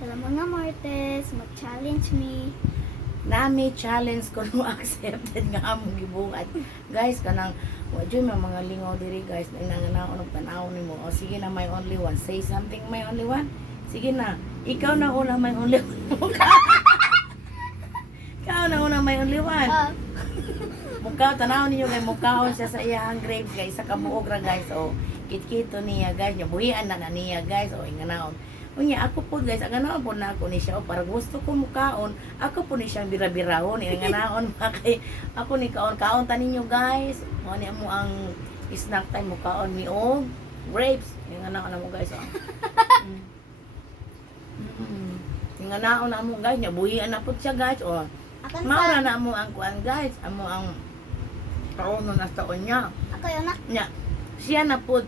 Hello mga Martes, mag-challenge me. Nami challenge ko no accepted nga among gibuhat. Guys, kanang wa jud mga lingaw diri guys, nangananaon og tan-aw nimo. O sige na, may only one. Say something, may only one. Sige na. Ikaw na una, may only one. Ikaw na una, may only one. Mukha tanaw ninyo kay mukhaon siya sa iyang grave guys, sa kabuog ra guys. O kit-kito niya guys, buhian na niya guys. O inganaon. Unya ako po guys, ang ganaon po na ako ni siya, o para gusto ko mukaon, ako po ni siyang birabirahon, ang ganaon kay ako ni kaon tanin nyo guys, mo ni mo ang snack time mukaon mi og grapes, ang ganaon mo guys. Ang ganaon na mo guys, nya buhian na po siya guys, o maura na mo ang kuan guys, amo ang kaon na taon niya. Ako yun na. Nya siya na po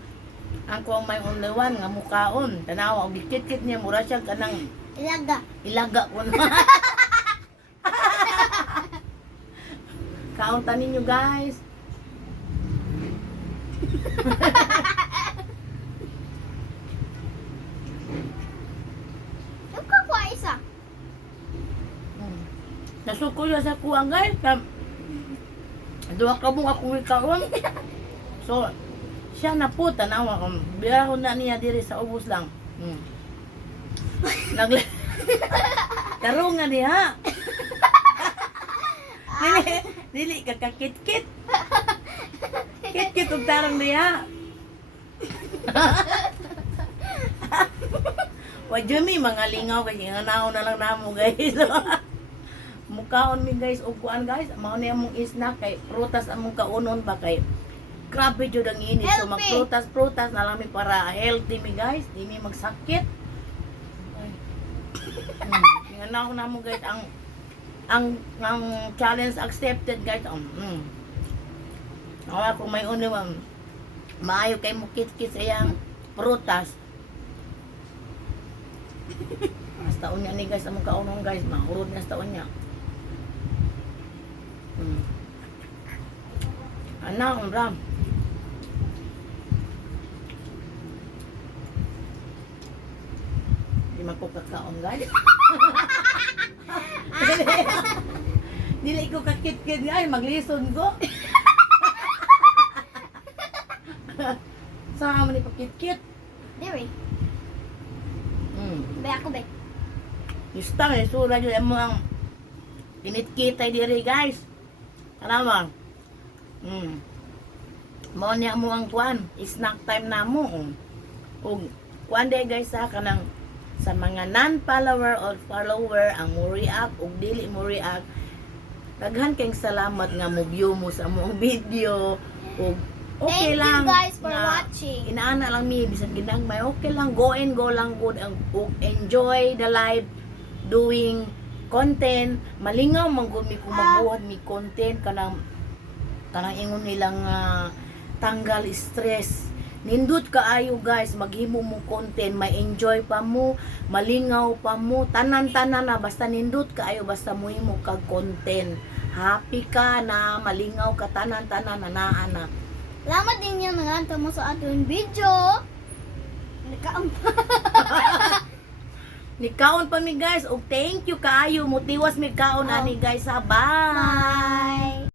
ang kuang may only one nga mukaon, tanawa og dikit-kit niya mura siya kanang ilaga ko na. Kauntan ninyo guys. Yung kakwa isa. Nasuko ya sa kuang guys. Duha ka mo akong ikaon. So siya na po tanawa birahon na niya diri sa ubos lang. Nagle Tarong nga diha. Dili ka kakit-kit. Kit-kit og tarong diha. Wa jumi mga lingaw kay nga naon na lang namo guys. Mukaon mi guys og kuan guys, mao ni among snack kay prutas among kaunon ba kay grabe jud ang init. So magprutas na lang mi para healthy mi guys, di mi magsakit. Nga na ako na mo guys ang challenge accepted guys. Ako may only one. Maayo kay mo kit-kit sa iyang prutas. Hasta unya ni guys among kaunon guys, mahurot na hasta unya. Ana ram. Di man ko kakaon guys. Dili ko kakit-kit guys, maglison ko. Sa man ni pakit-kit. Diri. Be ako be. Istang sura jud mo ang kinit-kitay diri guys. Kanama. Mao niya mo ang kuan, snack time na mo. Og kuan day guys sa kanang sa mga non-follower or follower ang mo react ug dili mo react. Daghan kayong salamat nga mo view mo sa among video. Ug okay Thank lang. you guys for nga watching. Inaana lang mi bisan ginang may okay lang, go and go lang good ang enjoy the life doing content. Malingaw man gud mi kung magbuhat mi content kanang ingon nilang tanggal stress. Nindot kaayo guys, maghimo mo content, may enjoy pa mo, malingaw pa mo, tanan-tanan na basta nindot kaayo basta mo himo kag content. Happy ka na, malingaw ka tanan-tanan na naa na. Salamat din yung nanganto mo sa ating video. Nakaon pa. Nikaon pa mi guys, og thank you kaayo, mutiwas mi kaon ani guys, ha. Bye. Bye.